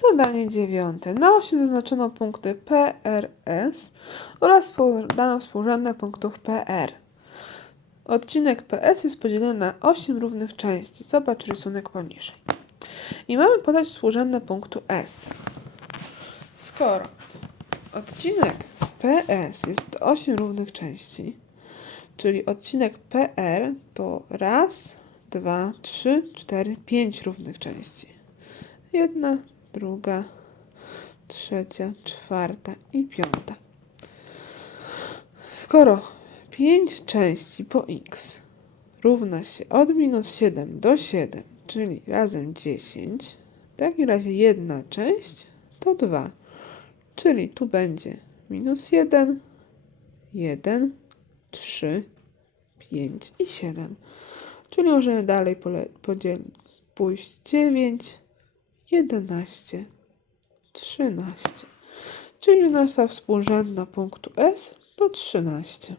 Zadanie dziewiąte. Na osi zaznaczono punkty P, R, S oraz podano współrzędne punktów PR. Odcinek PS jest podzielony na 8 równych części. Zobacz rysunek poniżej. I mamy podać współrzędne punktu S. Skoro odcinek PS jest to 8 równych części, czyli odcinek PR to raz, dwa, trzy, cztery, pięć równych części. Jedna, druga, trzecia, czwarta i piąta. Skoro 5 części po x równa się od minus 7 do 7, czyli razem 10, w takim razie jedna część to 2, czyli tu będzie minus 1, 1, 3, 5 i 7. Czyli możemy dalej podzielić, pójść 9, 11, 13. Czyli nasza współrzędna punktu S to 13.